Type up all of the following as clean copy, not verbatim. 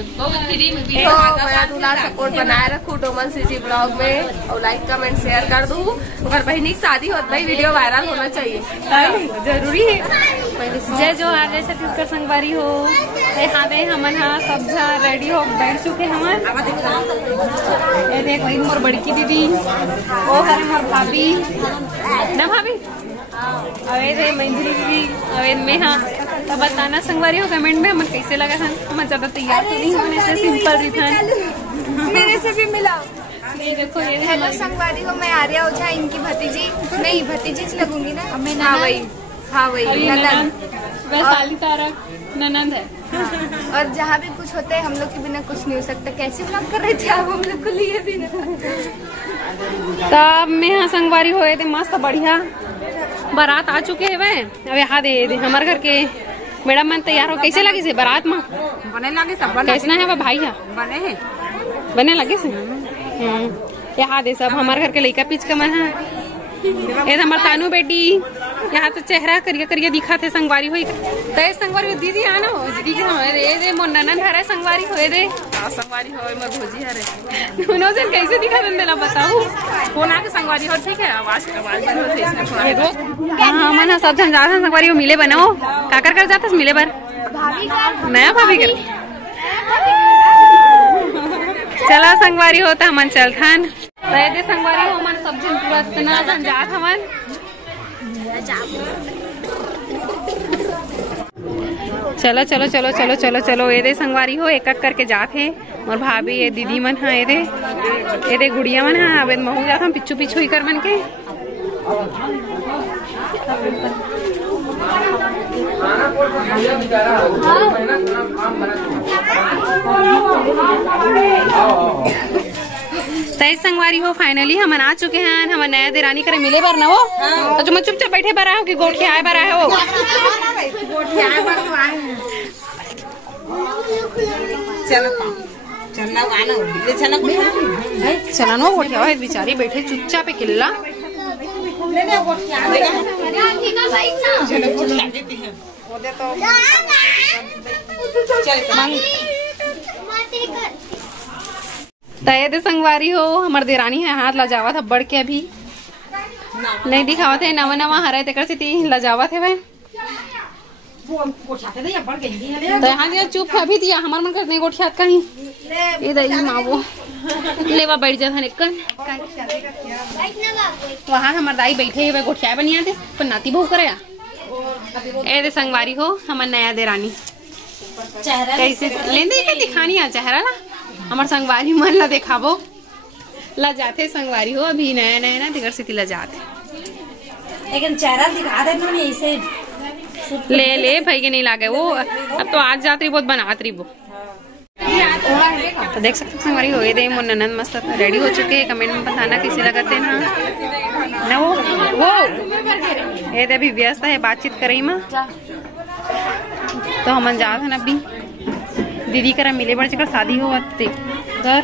मेरा दूल्हा सपोर्ट बनाए रखू डोमन सिटी ब्लॉग में और लाइक कमेंट शेयर कर दू। अगर बहनी की शादी हो भाई वीडियो वायरल होना चाहिए, जरूरी है। जय जोहार, जय छत्तीसगढ़ संगवारी हो। हाथे हमन हा सब रेडी हो बैठ चुके हमन। ये देख वही मोर बड़की दीदी, वो है मोर भाभी ना भाभी, अवे थे मंजरी दीदी, अवे में हाँ। तो बताना संगवारी हो कमेंट में हमें कैसे लगा था। हम ज्यादा तैयार तो नहीं होने से सिंपल रही था। मेरे से भी मिला। ये देखो ये हेलो संगवारी हो, मैं आर्या ओझा, इनकी भतीजी नहीं भतीजी लगूंगी ना। हाँ वही, हाँ वही ननद, वैशाली तारक ननद है। और जहाँ भी कुछ होते है हम लोग के बिना कुछ नहीं हो सकता। कैसे ब्लॉग कर रहे थे आप हम लोग को लिए भी ना। तब में यहाँ संगवारी हुए थे मस्त बढ़िया। बारात आ चुके है वे। अब यहाँ दे हमारे घर के मैडम मन तैयार हो। कैसे लगे से बारात में? बने लगे सब। कैसना है वो भाई है बने हैं, बने लगे से। यहाँ दे सब हमारे घर के लड़का पीछ के मन है। ये हमारे तानू बेटी, यहाँ तो चेहरा करिया करिया दिखा थे। संगवारी हुई तय संगवारी दीदी आना हो दीदी के मोर ननन हरे संगवारी हुए दे। संगवारी हो मैं भोजी हरे दोनों से कैसे दिखा देला बताऊ। फोन आके संगवारी हो ठीक है। आवाज हाँ मन सब जन जाता संगवारी हो मिले बनाओ काकर कर जाता मिले बार नया भाभी कर। चला संगवारी होता हमन चलथन दे संगवारी हो मन सब जन पूरा इतना जन जात हमन। चलो चलो चलो चलो चलो चलो ये दे संगवारी हो एक एक करके जात है। और भाभी ये दीदी मन हाँ ये दे गुड़िया मन हाँ अब महू जात हम पिछू पिछू ही कर मन के। तय संगवारी हो फाइनली हम आ चुके हैं। हम नया देरानी करे मिले बार ना वो तो जो मैं चुपचाप बैठे बार हो कि गोठी आए बार है वो चला नो गोठिया है बेचारी बैठे चुपचाप पे किल्ला। तय संगवारी हो हमार देरानी है हाथ लजावत है बढ़ के अभी नहीं दिखावत है। नवा नवा हरा तेकर से लजावत है तो यहाँ चुप है अभी दिया हमार मन नहीं गोठियात कहीं ये दही मावो लेवा बैठ जाता वहाँ हमार दाई बैठे हुए गोठिया बनिया थे पर नाती बहू करे ए संगवारी हो हमार नया देरानी कैसे लेंदे के दिखानी है चेहरा ना हमार संगवारी मन ला देखाबो ला जाते संगवारी हो अभी नया नया ना दिगर सिटी ला जाते लेकिन चेहरा दिखा दे ना ऐसे ले भाई के नहीं लागे वो अब तो आज जात रही बहुत बनात रही वो। तो देख सकते संगवारी हो गए मोर ननद मस्त रेडी हो चुके हैं। कमेंट में बताना कैसे लगते हैं ना वो ये अभी व्यस्त है बातचीत करई में तो हम जात हैं अभी दीदी करा मिले बड़े चकर शादी हो कर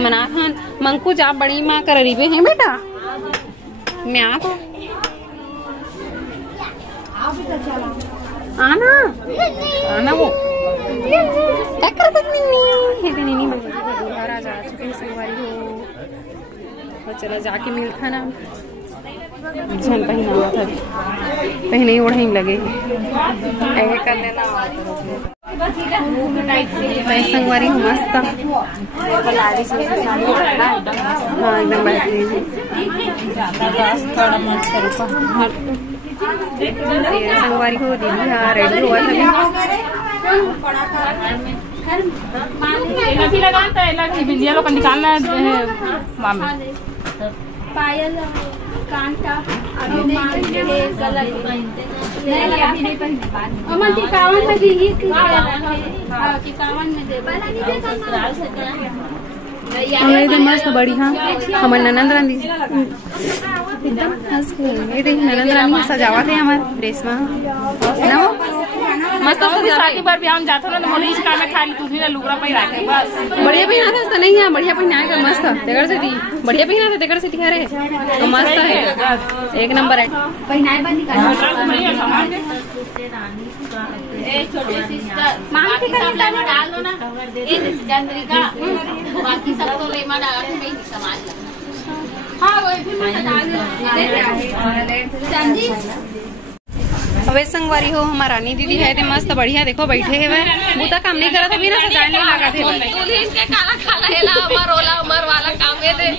मना मंकू जा बड़ी माँ कर रही है बेटा मैं आप आना आना वो क्या कर जा चुके संगवारी हो और चला जाके मिलता ना झन पहना था पहने ओढ़े लगे कर देना संगवारी हो मस्त हाँ एकदम संगवारी हो दीदी हाँ रेडी हुआ था बिंदिया लोग निकालना है पायल कांटा मस्त बढ़िया हमारे ननंद रानी एकदम ननंद रानी सजावा थे हमारे ड्रेस में ना मस्त शादी पर भी हम जाते ना मोली का में खाली तू ही लुगड़ा पे रखे बस बढ़िया पहना था तो नहीं है बढ़िया पहना है मस्त तेगर से दी बढ़िया पहना था तेगर से दिखा रहे तो मस्त है एक नंबर है पहनाए बंद कर छोटी सिस्टर मां के सामने में डाल दो ना ये चंद्रिका बाकी सब तो लेमा डाल के नहीं समाज हां वो भी मैं डाल दे चांदी अबे संगवारी हो हमारा रानी दीदी है मस्त बढ़िया देखो बैठे है बूता काम नहीं करा था बिना सजाने नहीं लगा थे दुल्हन के काला काला हेला उमर ओला उमर वाला काम है दे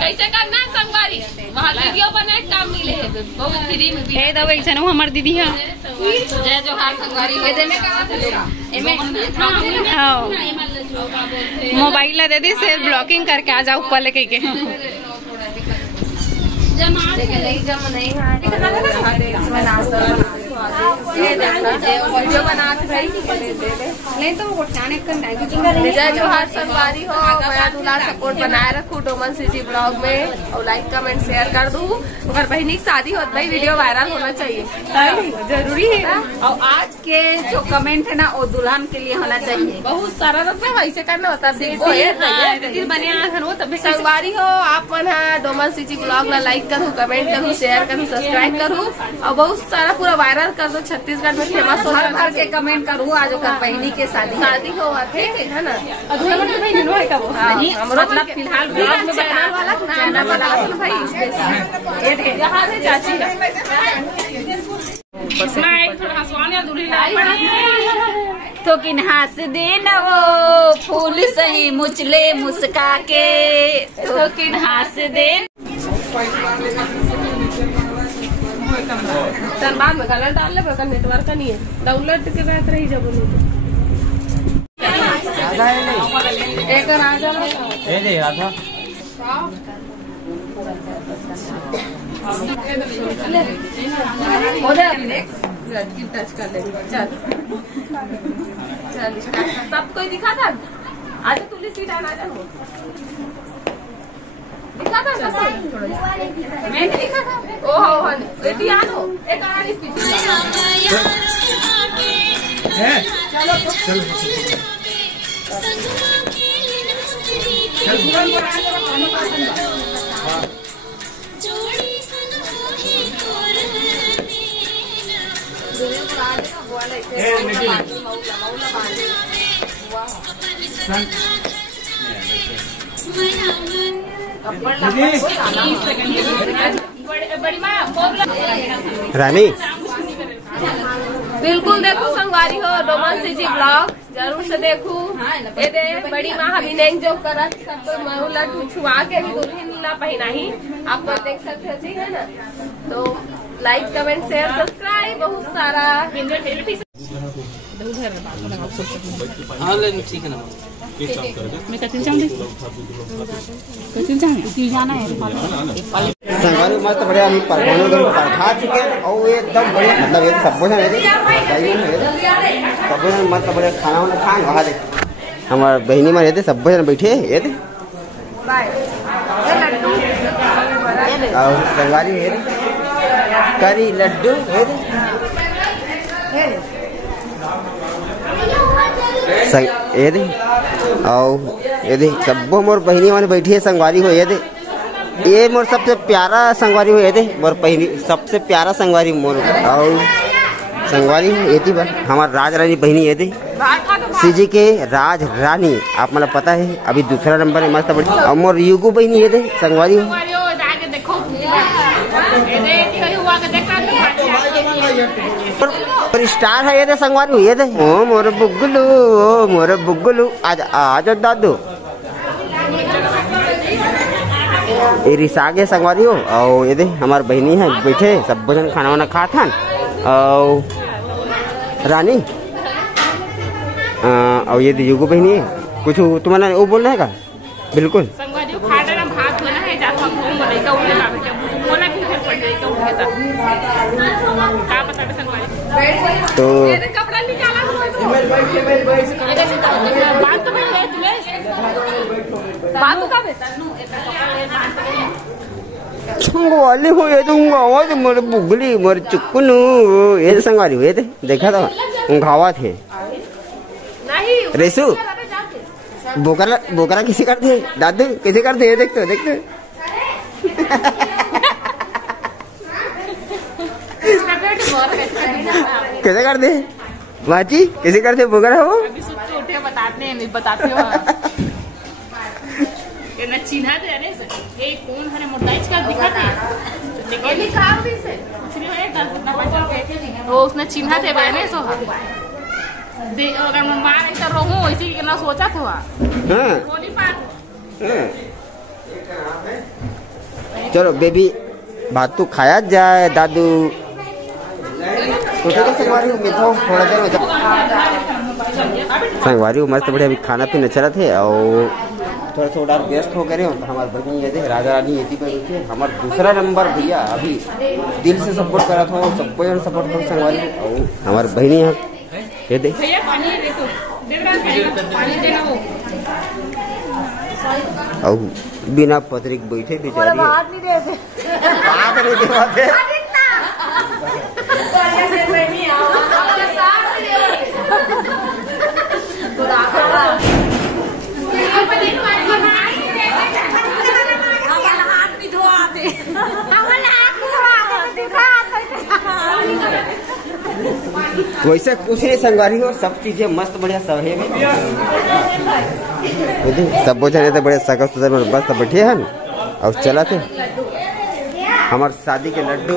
कैसे करना है संगवारी वहां वीडियो बना के काम मिले है बहुत फ्री में भी ए दो ऐसा नो हमार दीदी है जय जोहार संगवारी के देने का एमे मोबाइल ला दे दी सेल्फ ब्लॉकिंग करके आ जाओ ऊपर लेके के वीडियो बना के नहीं तो जय जोहार संगवारी हो मेरा दूल्हा सपोर्ट बनाए रखू डोमन सिटी ब्लॉग में और लाइक कमेंट शेयर कर दूँ अगर बहनी की शादी हो भाई वीडियो वायरल होना चाहिए जरूरी है और आज के जो कमेंट है ना वो दुल्हन के लिए होना चाहिए बहुत सारा मतलब ऐसे करना होता है संगवारी हो आप मन डोमन सिटी ब्लॉग ला लाइक करूँ कमेंट करूँ शेयर करूँ सब्सक्राइब करूँ और बहुत सारा पूरा वायरल कर दो छत्तीसगढ़ में फेमस हो भर के कमेंट करूँ आज ओकर बहनी के शादी हो ठीक है ना मतलब फिलहाल ब्लॉग में बताने वाला भाई यहाँ से चाची तो किन हंस देना वो फूल सही मुचले मुस्का के तो किन हंस दे सर बाद में कलर डाल ले नेटवर्क का नहीं है डाउनलोड के बाद रही जब एक राजा टच कर ले चल सब कोई दिखा था आज तुली सीट आना जाओ दिखा था सब मैं नहीं दिखा था ओहो बेटी आनो एक आनी पीछे चलो रानी बिल्कुल देखो संगवारी हो डोमन सिटी ब्लॉग जरूर से देखू ये दे बड़ी माँ अभिनय जो करत सब उलट छुआ के भी दुल्हन ला पहना ही आप लोग देख सकते हो ठीक है ना तो लाइक कमेंट शेयर सब्सक्राइब बहुत सारा हाँ ठीक है ना मैं कतिल जाऊँ जाना है संगवारी मस्त बढ़िया अभी खा चुके और एकदम बढ़िया मतलब ये सब भोजन सब भोजन मस्त बढ़िया खाना वाना खाए वहाँ देख हमारे बहनी में रहते सब भोजन बैठे ये और संगवारी है करी लड्डू ये दे और ये दे सब मोर बहनी वाले बैठी है संगवारी हो ये दे ये मोर सबसे प्यारा संगवारी हो ये दे मोर बहनी सबसे प्यारा संगवारी मोर और संगवारी ये थी हमार राज रानी बहनी ये दे सीजी के राज रानी आप मतलब पता है अभी दूसरा नंबर है मस्त बड़ी और मोर युगू बहनी ये दे संगवारी हो स्टार है ये दे संगवारी हुई दे ओ मोर बुग्गलू आज दादू ये रिसागे संगवारी हो और ये दे हमार बहनी है बैठे सब भोजन खाना वाना खा था और रानी और ये दे युगो बहनी है कुछ तुम्हारा वो बोलना है का बिल्कुल तो संगवारी हो ये दूंगा मोर बुगली मोर चुक्कू ये संगवारी हुए थे देखा था उंघावा थे नहीं रेसू बोकरा बोकरा किसे करते हैं दादू कैसे करते हैं देखते देखते कैसे करते हैं माची कैसे करते बोकरा वो छोटे बताते हैं नहीं बताते हो ना चिन्हा दे रे से ए कौन हरे मोटाइज का दिखाते देखो लिखा भी से कुछ नहीं है 10 के तो उसने चिन्हा दे बने सो दे अगर मैं मार ऐसा रहूं ऐसे कि ना सोचा था हां कोनी बात चलो बेबी भात तो खाया जाए दादू तो संगवारी मिठो थोड़ा देर में संगवारी मस्त बढ़िया अभी खाना पीना चला थे और थोड़ा थोड़ा व्यस्त हो गए तो हमारे बहन ये थे राजा रानी ये पे हमारा दूसरा नंबर भैया अभी दिल से सपोर्ट करा था सबको सपोर्ट करो संगवारी और हमारे बहनी है ये देख भैया पानी दे तो पानी देना वो और बिना पत्रिक बैठे बेचारी बात नहीं देते वैसे कुछ नहीं संगवारी हो सब चीजें मस्त बढ़िया सब है सब बोझे तो बड़े सकल सुधर में बस बैठे हैं और चला थे हमारे शादी के लड्डू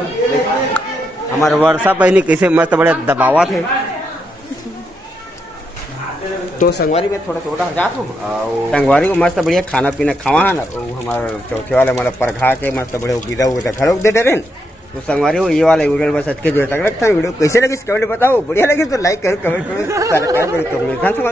हमारे वर्षा बहनी कैसे मस्त बढ़िया दबावा थे तो संगवारी में थोड़ा छोटा जाता हूँ और संगवारी को मस्त बढ़िया खाना पीना खावा है ना वो हमारे चौथे वाले मतलब परखा के मस्त बढ़िया विदा उदा घर दे डरे तो संगवारी हो ये वाला वीडियो बस आज के जो तक रखता वीडियो कैसे लगी कमेंट बताओ बढ़िया लगे तो लाइक करो कमेंट करो